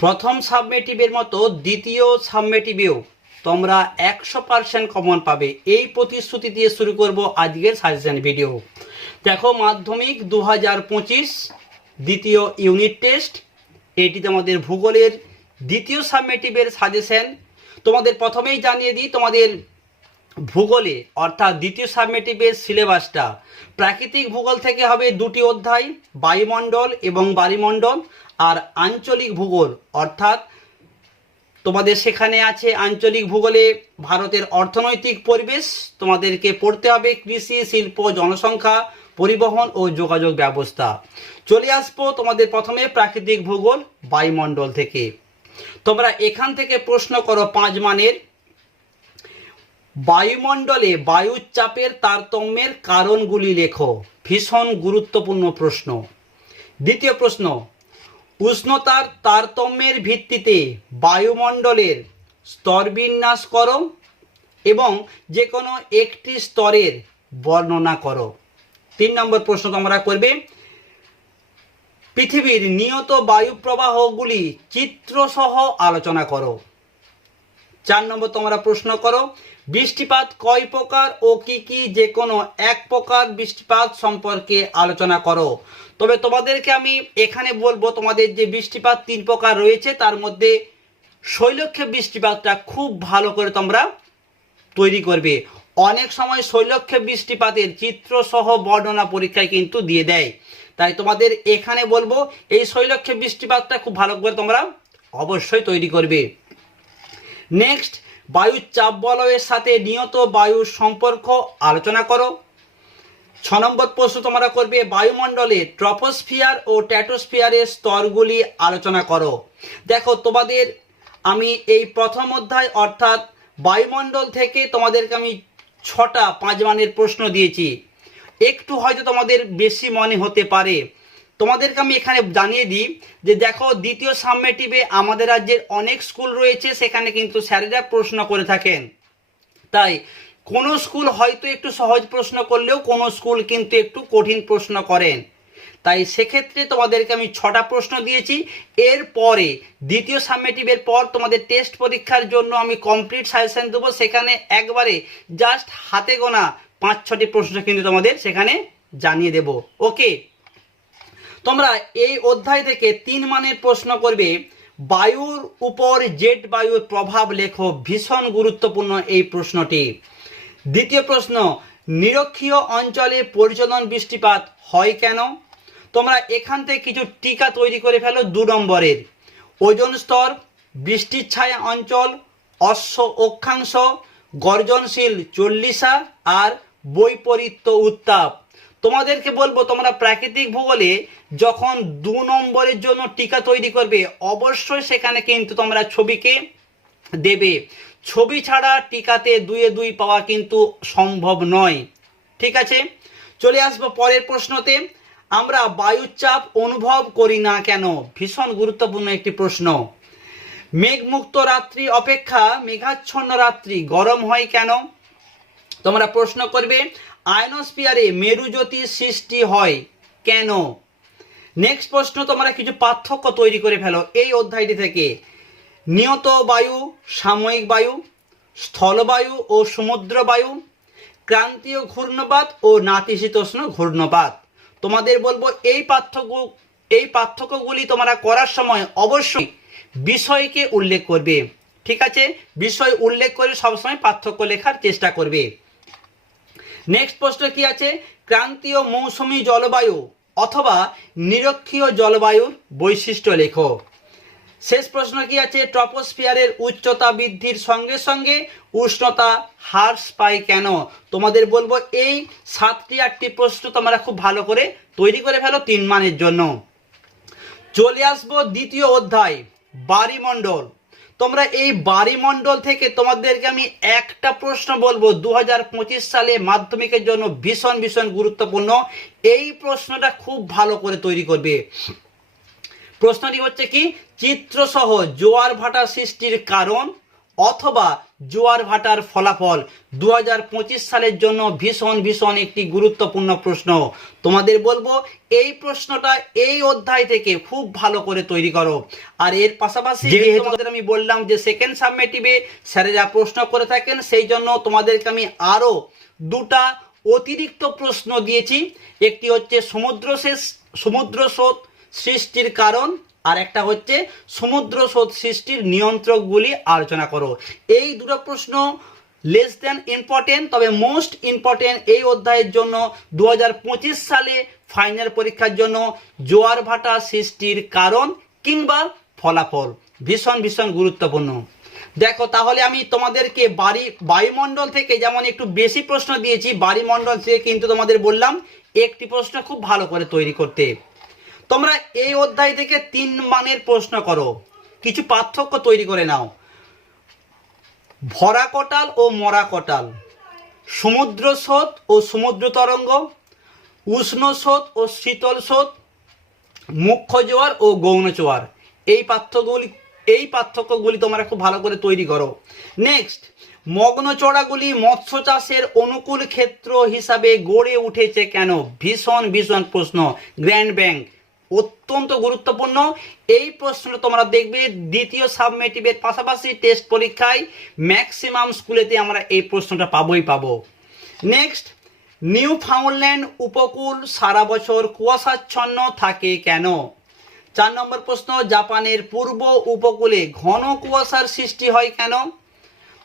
প্রথম সাবমেটিভের মতো দ্বিতীয় সাবমেটিভেও তোমরা 100% কমন পাবে, এই প্রতিশ্রুতি দিয়ে শুরু করব আজকের সাজেশন ভিডিও। দেখো, মাধ্যমিক 2025 দ্বিতীয় ইউনিট টেস্ট, এটি তোমাদের ভূগোলের দ্বিতীয় সাবমেটিভের সাজেশন। তোমাদের প্রথমেই জানিয়ে দিই, তোমাদের ভূগোলে অর্থাৎ দ্বিতীয় সাবমেটিভের সিলেবাসটা প্রাকৃতিক ভূগোল থেকে হবে দুটি অধ্যায়, বায়ুমণ্ডল এবং বায়ুমণ্ডল, আর আঞ্চলিক ভূগোল অর্থাৎ তোমাদের সেখানে আছে আঞ্চলিক ভূগোলে ভারতের অর্থনৈতিক পরিবেশ, তোমাদেরকে পড়তে হবে কৃষি, শিল্প, জনসংখ্যা, পরিবহন ও যোগাযোগ ব্যবস্থা। চলে আসবো তোমাদের প্রথমে প্রাকৃতিক ভূগোল বায়ুমণ্ডল থেকে। তোমরা এখান থেকে প্রশ্ন করো 5 মানের, বায়ুমণ্ডলে বায়ুর চাপের তারতম্যের কারণগুলি লেখো। ভীষণ গুরুত্বপূর্ণ প্রশ্ন। দ্বিতীয় প্রশ্ন, উষ্ণতার তারতম্যের ভিত্তিতে বায়ুমণ্ডলের স্তরবিন্যাস করো এবং যে কোনো একটি স্তরের বর্ণনা করো। 3 নম্বর প্রশ্ন তোমরা করবে, পৃথিবীর নিয়ত বায়ু প্রবাহগুলি চিত্রসহ আলোচনা করো। 4 নম্বর তোমরা প্রশ্ন করো, বৃষ্টিপাত কয় প্রকার ও কি কি, যে কোনো এক প্রকার বৃষ্টিপাত সম্পর্কে আলোচনা করো। তবে তোমাদেরকে আমি এখানে বলবো, তোমাদের যে বৃষ্টিপাত 3 প্রকার রয়েছে তার মধ্যে শৈলক্ষেপ বৃষ্টিপাতটা খুব ভালো করে তোমরা তৈরি করবে। অনেক সময় শৈলক্ষেপ বৃষ্টিপাতের চিত্রসহ বর্ণনা পরীক্ষায় কিন্তু দিয়ে দেয়, তাই তোমাদের এখানে বলবো এই শৈলক্ষেপ বৃষ্টিপাতটা খুব ভালো করে তোমরা অবশ্যই তৈরি করবে। নেক্সট, বায়ুর চাপ বলয়ের সাথে নিয়ত বায়ুর সম্পর্ক আলোচনা করো। 6 নম্বর প্রশ্ন তোমরা করবে, বায়ুমণ্ডলে ট্রপোস্ফিয়ার ও স্ট্র্যাটোস্ফিয়ারের স্তরগুলি আলোচনা করো। দেখো, তোমাদের আমি এই প্রথম অধ্যায় অর্থাৎ বায়ুমণ্ডল থেকে তোমাদেরকে আমি 6টা 5 মানের প্রশ্ন দিয়েছি। একটু হয়তো তোমাদের বেশি মনে হতে পারে। তোমাদেরকে আমি এখানে জানিয়ে দিই যে দেখো, দ্বিতীয় সাবমেটিভে আমাদের রাজ্যের অনেক স্কুল রয়েছে, সেখানে কিন্তু স্যারেরা প্রশ্ন করে থাকেন। তাই কোনো স্কুল হয়তো একটু সহজ প্রশ্ন করলেও কোনো স্কুল কিন্তু একটু কঠিন প্রশ্ন করেন। তাই সেক্ষেত্রে তোমাদেরকে আমি 6টা প্রশ্ন দিয়েছি। এরপরে দ্বিতীয় সাবমেটিভের পর তোমাদের টেস্ট পরীক্ষার জন্য আমি কমপ্লিট সাজেশন দেবো, সেখানে একবারে জাস্ট হাতে গোনা 5-6টি প্রশ্ন কিন্তু তোমাদের সেখানে জানিয়ে দেব। ওকে, তোমরা এই অধ্যায় থেকে 3 মানের প্রশ্ন করবে, বায়ুর উপর জেট বায়ুর প্রভাব লেখো। ভীষণ গুরুত্বপূর্ণ এই প্রশ্নটি। দ্বিতীয় প্রশ্ন, নিরক্ষীয় অঞ্চলে পরিচলন বৃষ্টিপাত হয় কেন? তোমরা এখান থেকে কিছু টিকা তৈরি করে ফেলো 2 নম্বরের। ওজোন স্তর, বৃষ্টির ছায়া অঞ্চল, অশ্ব অক্ষাংশ, গর্জনশীল চল্লিশা আর বৈপরীত্য উত্তাপ। তোমাদেরকে বলবো, তোমরা প্রাকৃতিক ভূগোলে যখন 2 নম্বরের জন্য টিকা তৈরি করবে অবশ্যই সেখানে কিন্তু তোমরা ছবিকে দেবে। ছবি ছাড়া টিকাতে 2-এ 2 পাওয়া কিন্তু সম্ভব নয়। ঠিক আছে, চলে আসবো পরের প্রশ্নতে। আমরা বায়ুর চাপ অনুভব করি না কেন? ভীষণ গুরুত্বপূর্ণ একটি প্রশ্ন। মেঘমুক্ত রাত্রি অপেক্ষা মেঘাচ্ছন্ন রাত্রি গরম হয় কেন? তোমরা প্রশ্ন করবে, আয়নোস্ফিয়ারে মেরুজ্যোতি সৃষ্টি হয় কেন? নেক্সট প্রশ্ন, তোমরা কিছু পার্থক্য তৈরি করে ফেলো এই অধ্যায়টি থেকে। নিয়ত বায়ু, সাময়িক বায়ু, স্থলবায়ু ও সমুদ্র বায়ু, ক্রান্তীয় ঘূর্ণপাত ও নাতিশীতোষ্ণ ঘূর্ণপাত। তোমাদের বলবো এই পার্থক্যগুলি তোমরা করার সময় অবশ্যই বিষয়কে উল্লেখ করবে। ঠিক আছে, বিষয় উল্লেখ করে সবসময় পার্থক্য লেখার চেষ্টা করবে। নেক্সট প্রশ্ন কি আছে, ক্রান্তীয় মৌসুমী জলবায়ু অথবা নিরক্ষীয় জলবায়ুর বৈশিষ্ট্য লেখো। শেষ প্রশ্ন কি আছে, ট্রপোস্ফিয়ারের উচ্চতা বৃদ্ধির সঙ্গে সঙ্গে উষ্ণতা হ্রাস পায় কেন? তোমাদের বলবো এই 7-8টি প্রশ্ন তোমরা খুব ভালো করে তৈরি করে ফেলো 3 মানের জন্য। চলে আসবো দ্বিতীয় অধ্যায় বায়ুমণ্ডল। তোমরা এই বায়ুমণ্ডল থেকে তোমাদেরকে আমি একটা প্রশ্ন বলবো 2025 সালে মাধ্যমিকের জন্য ভীষণ ভীষণ গুরুত্বপূর্ণ। এই প্রশ্নটা খুব ভালো করে তৈরি করবে। প্রশ্নটি হচ্ছে কি, চিত্রসহ জোয়ার ভাটা সৃষ্টির কারণ অথবা জোয়ার ভাটার ফলাফল 2025 সালের জন্য ভীষণ ভীষণ একটি গুরুত্বপূর্ণ প্রশ্ন। তোমাদের বলবো এই প্রশ্নটা এই অধ্যায় থেকে খুব ভালো করে তৈরি করো। আর এর পাশাপাশি যেহেতু তোমাদের আমি বললাম যে সেকেন্ড সাবমেটিভে স্যারেরা প্রশ্ন করে থাকেন, সেই জন্য তোমাদেরকে আমি আরো দুটা অতিরিক্ত প্রশ্ন দিয়েছি। একটি হচ্ছে সমুদ্র স্রোত সৃষ্টির কারণ, আর একটা হচ্ছে সমুদ্র স্রোত সৃষ্টির নিয়ন্ত্রকগুলি আলোচনা করো। এই দুটো প্রশ্ন লেস দেন ইম্পর্টেন্ট, তবে মোস্ট ইম্পর্টেন্ট এই অধ্যায়ের জন্য 2025 সালে ফাইনাল পরীক্ষার জন্য জোয়ার ভাটা সৃষ্টির কারণ কিংবা ফলাফল ভীষণ ভীষণ গুরুত্বপূর্ণ। দেখো তাহলে আমি তোমাদেরকে বায়ুমণ্ডল থেকে যেমন একটু বেশি প্রশ্ন দিয়েছি, বায়ুমণ্ডল থেকে কিন্তু তোমাদের বললাম একটি প্রশ্ন খুব ভালো করে তৈরি করতে। তোমরা এই অধ্যায় থেকে 3 মানের প্রশ্ন করো, কিছু পার্থক্য তৈরি করে নাও। ভরা কটাল ও মরা কটাল, সমুদ্র স্রোত ও সমুদ্র তরঙ্গ, উষ্ণ স্রোত ও শীতল স্রোত, মুখ্য জোয়ার ও গৌণ জোয়ার। এই পার্থক্যগুলি তোমরা খুব ভালো করে তৈরি করো। নেক্সট, মগ্ন চড়াগুলি মৎস্য চাষের অনুকূল ক্ষেত্র হিসাবে গড়ে উঠেছে কেন? ভীষণ ভীষণ প্রশ্ন, গ্র্যান্ড ব্যাংক, অত্যন্ত গুরুত্বপূর্ণ। এই প্রশ্নটা তোমরা দেখবে দ্বিতীয় সাবমেটিভের পাশাপাশি টেস্ট পরীক্ষায় ম্যাক্সিমাম স্কুলেতে আমরা এই প্রশ্নটা পাবো। নেক্সট, নিউ ফাউন্ডল্যান্ড উপকূল সারা বছর কুয়াশাচ্ছন্ন থাকে কেন? 4 নম্বর প্রশ্ন, জাপানের পূর্ব উপকূলে ঘন কুয়াশার সৃষ্টি হয় কেন?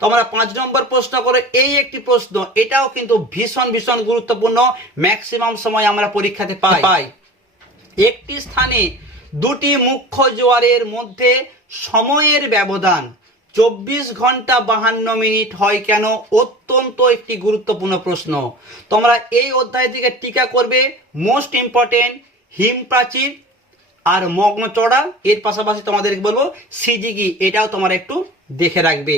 তোমরা 5 নম্বর প্রশ্ন করো এই একটি প্রশ্ন, এটাও কিন্তু ভীষণ ভীষণ গুরুত্বপূর্ণ, ম্যাক্সিমাম সময় আমরা পরীক্ষাতে পাই। একটি স্থানে দুটি মুখ্য জোয়ারের মধ্যে সময়ের ব্যবধান 24 ঘন্টা 52 মিনিট হয় কেন? অত্যন্ত একটি গুরুত্বপূর্ণ প্রশ্ন। তোমরা এই অধ্যায় থেকে টিকা করবে মোস্ট ইম্পর্টেন্ট হিম প্রাচীর আর মগ্ন চড়া, এর পাশাপাশি তোমাদেরকে বলবো সিজিগি, এটাও তোমরা একটু দেখে রাখবে।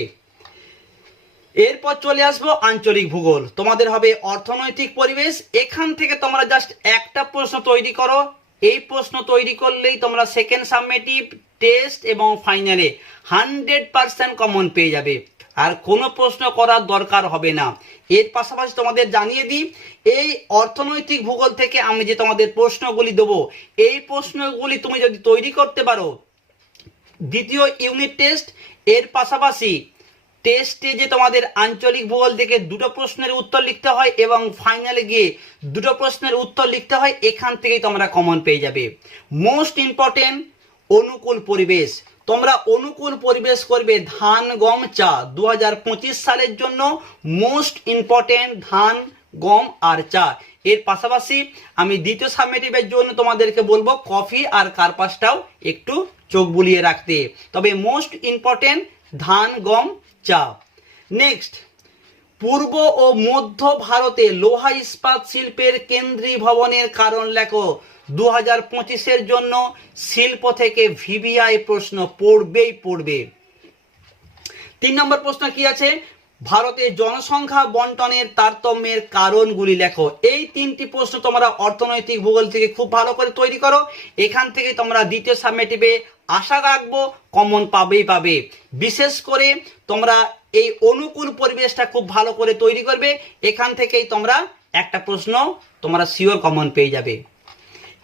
এরপর চলে আসবো আঞ্চলিক ভূগোল, তোমাদের হবে অর্থনৈতিক পরিবেশ। এখান থেকে তোমরা জাস্ট একটা প্রশ্ন তৈরি করো, এই প্রশ্ন তৈরি করলেই তোমরা সেকেন্ড সাবমেটিভ, টেস্ট এবং ফাইনালে 100% কমন পেয়ে যাবে, আর কোনো প্রশ্ন করার দরকার হবে না। এর পাশাপাশি তোমাদের জানিয়ে দিই, এই অর্থনৈতিক ভূগোল থেকে আমি যে তোমাদের প্রশ্নগুলি দেবো, এই প্রশ্নগুলি তুমি যদি তৈরি করতে পারো, দ্বিতীয় ইউনিট টেস্ট এর পাশাপাশি টেস্টে যে তোমাদের আঞ্চলিক ভূগোল থেকে 2টো প্রশ্নের উত্তর লিখতে হয় এবং ফাইনালে গিয়ে 2টো প্রশ্নের উত্তর লিখতে হয়, এখান থেকেই তোমরা কমন পেয়ে যাবে। মোস্ট ইম্পর্টেন্ট অনুকূল পরিবেশ, তোমরা অনুকূল পরিবেশ করবে ধান গম চা। 2025 সালের জন্য মোস্ট ইম্পর্টেন্ট ধান গম আর চা। এর পাশাপাশি আমি দ্বিতীয় সাবমেটিভের জন্য তোমাদেরকে বলবো কফি আর কার্পাসটাও একটু চোখ বুলিয়ে রাখতে, তবে মোস্ট ইম্পর্টেন্ট ধান গম চা। নেক্সট, পূর্ব ও মধ্য ভারতে লোহা ইস্পাত শিল্পের কেন্দ্রীয় ভবনের কারণ লেখো। 2025-এর জন্য শিল্প থেকে ভিভিআই প্রশ্ন পড়বে। 3 নম্বর প্রশ্ন কি আছে? ভারতের জনসংখ্যা বন্টনের তারতম্যের কারণগুলি লেখো। এই 3টি প্রশ্ন তোমরা অর্থনৈতিক ভূগোল থেকে খুব ভালো করে তৈরি করো, এখান থেকে তোমরা দ্বিতীয় সাবমেটিভে আশা রাখবো কমন পাবে। বিশেষ করে তোমরা এই অনুকূল পরিবেশটা খুব ভালো করে তৈরি করবে, এখান থেকেই তোমরা একটা প্রশ্ন তোমরা শিওর কমন পেয়ে যাবে।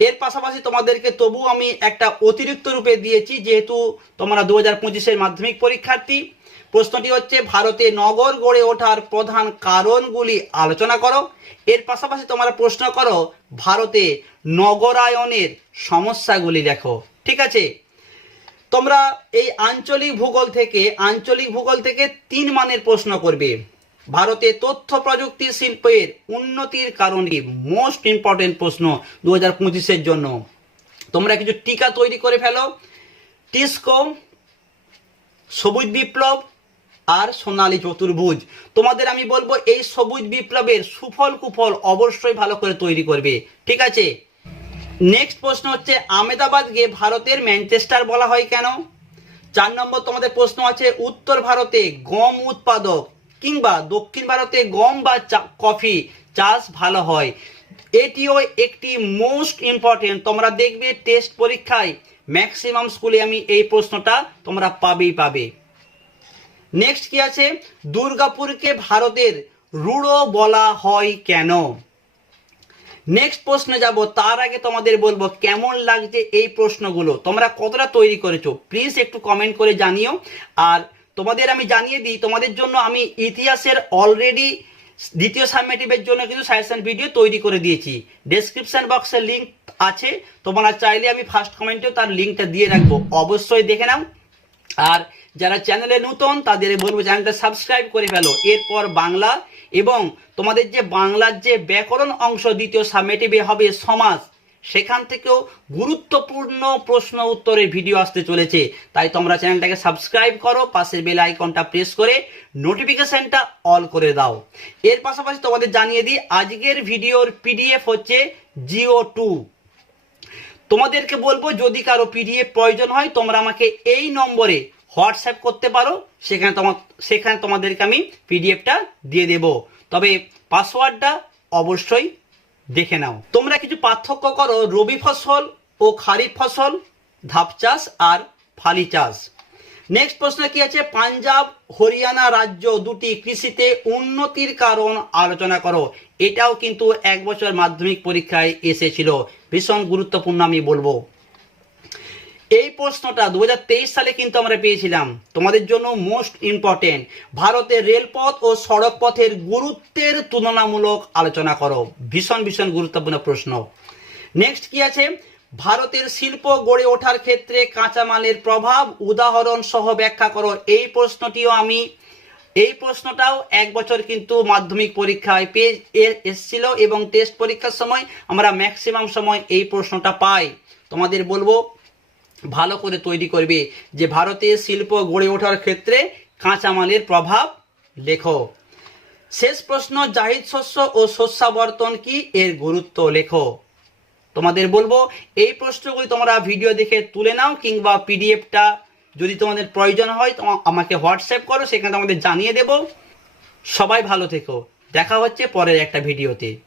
এর পাশাপাশি তোমাদেরকে তবু আমি একটা অতিরিক্ত রূপে দিয়েছি, যেহেতু তোমরা 2025-এর মাধ্যমিক পরীক্ষার্থী। প্রশ্নটি হচ্ছে ভারতে নগর গড়ে ওঠার প্রধান কারণগুলি আলোচনা করো। এর পাশাপাশি তোমরা প্রশ্ন করো ভারতে নগরায়নের সমস্যাগুলি লেখো। ঠিক আছে, তোমরা এই আঞ্চলিক ভূগোল থেকে 3 মানের প্রশ্ন করবে। ভারতে তথ্য প্রযুক্তি শিল্পের উন্নতির কারণে মোস্ট ইম্পর্টেন্ট প্রশ্ন 2025-এর জন্য। তোমরা কিছু টিকা তৈরি করে ফেলো, টিস্কো, সবুজ বিপ্লব আর সোনালী চতুর্ভুজ। তোমাদের আমি বলবো এই সবুজ বিপ্লবের সুফল কুফল অবশ্যই ভালো করে তৈরি করবে। ঠিক আছে, নেক্সট প্রশ্ন হচ্ছে আহমেদাবাদকে ভারতের ম্যানচেস্টার বলা হয় কেন? 4 নম্বর তোমাদের প্রশ্ন আছে উত্তর ভারতে গম উৎপাদক কিংবা দক্ষিণ ভারতে গম বা কফি চাষ ভালো হয়। এটিও একটি মোস্ট ইম্পর্টেন্ট, তোমরা দেখবে টেস্ট পরীক্ষায় ম্যাক্সিমাম স্কুলে আমি এই প্রশ্নটা তোমরা পাবে। নেক্সট কি আছে, দুর্গাপুরকে ভারতের রুড়ো বলা হয় কেন? নেক্সট প্রশ্নে যাব, তার আগে তোমাদের বলবো কেমন লাগছে এই প্রশ্নগুলো, তোমরা কতটা তৈরি করেছো প্লিজ একটু কমেন্ট করে জানিও। আর তোমাদের আমি জানিয়ে দিই, তোমাদের জন্য আমি ইতিহাসের অলরেডি দ্বিতীয় সাবমেটিভের জন্য কিন্তু সাজেশন ভিডিও তৈরি করে দিয়েছি। ডেসক্রিপশন বক্সে লিঙ্ক আছে, তোমরা চাইলে আমি ফার্স্ট কমেন্টেও তার লিঙ্কটা দিয়ে রাখবো, অবশ্যই দেখে নাও। আর যারা চ্যানেলে নতুন তাদের বলবো চ্যানেলটা সাবস্ক্রাইব করে ফেলো। এরপর বাংলা এবং তোমাদের যে বাংলার যে ব্যাকরণ অংশ দ্বিতীয় সাবমেটিভে হবে সমাজ, সেখান থেকেও গুরুত্বপূর্ণ প্রশ্ন উত্তরের ভিডিও আসতে চলেছে। তাই তোমরা চ্যানেলটাকে সাবস্ক্রাইব করো, পাশের বেল আইকনটা প্রেস করে নোটিফিকেশনটা অল করে দাও। এর পাশাপাশি তোমাদের জানিয়ে দিই, আজকের ভিডিওর পিডিএফ হচ্ছে GO2। তোমাদেরকে বলবো যদি কারো পিডিএফ প্রয়োজন হয় তোমরা আমাকে এই নম্বরে হোয়াটসঅ্যাপ করতে পারো, সেখানে তোমাদেরকে আমি পিডিএফটা দিয়ে দেব। তবে পাসওয়ার্ডটা অবশ্যই দেখে নাও। তোমরা কিছু পার্থক্য করো রবি ফসল ও খারিফ ফসল, ধাপ চাষ আর ফালি চাষ। নেক্সট প্রশ্ন কি আছে, পাঞ্জাব হরিয়ানা রাজ্য দুটি কৃষিতে উন্নতির কারণ আলোচনা করো। এটাও কিন্তু এক বছর মাধ্যমিক পরীক্ষায় এসেছিল, ভীষণ গুরুত্বপূর্ণ আমি বলবো। এই প্রশ্নটা 2023 সালে কিন্তু আমরা পেয়েছিলাম, তোমাদের জন্য মোস্ট ইম্পর্টেন্ট। ভারতের রেলপথ ও সড়ক পথের গুরুত্বের তুলনামূলক আলোচনা করো, ভীষণ ভীষণ গুরুত্বপূর্ণ প্রশ্ন। নেক্সট কি আছে, ভারতের শিল্প গড়ে ওঠার ক্ষেত্রে কাঁচামালের প্রভাব উদাহরণ সহ ব্যাখ্যা করো। এই প্রশ্নটাও এক বছর কিন্তু মাধ্যমিক পরীক্ষায় এসেছিল এবং টেস্ট পরীক্ষার সময় আমরা ম্যাক্সিমাম সময় এই প্রশ্নটা পাই। তোমাদের বলবো ভালো করে তৈরি করবে যে ভারতের শিল্প গড়ে ওঠার ক্ষেত্রে কাঁচামালের প্রভাব লেখো। শেষ প্রশ্ন, জাহিদ শস্য ও শস্যাবর্তন কি, এর গুরুত্ব লেখো। তোমাদের বলবো এই প্রশ্নগুলি তোমরা ভিডিও দেখে তুলে নাও, কিংবা পিডিএফটা যদি তোমাদের প্রয়োজন হয় আমাকে হোয়াটসঅ্যাপ করো, সেখানে তোমাদের জানিয়ে দেব। সবাই ভালো থেকো, দেখা হচ্ছে পরের একটা ভিডিওতে।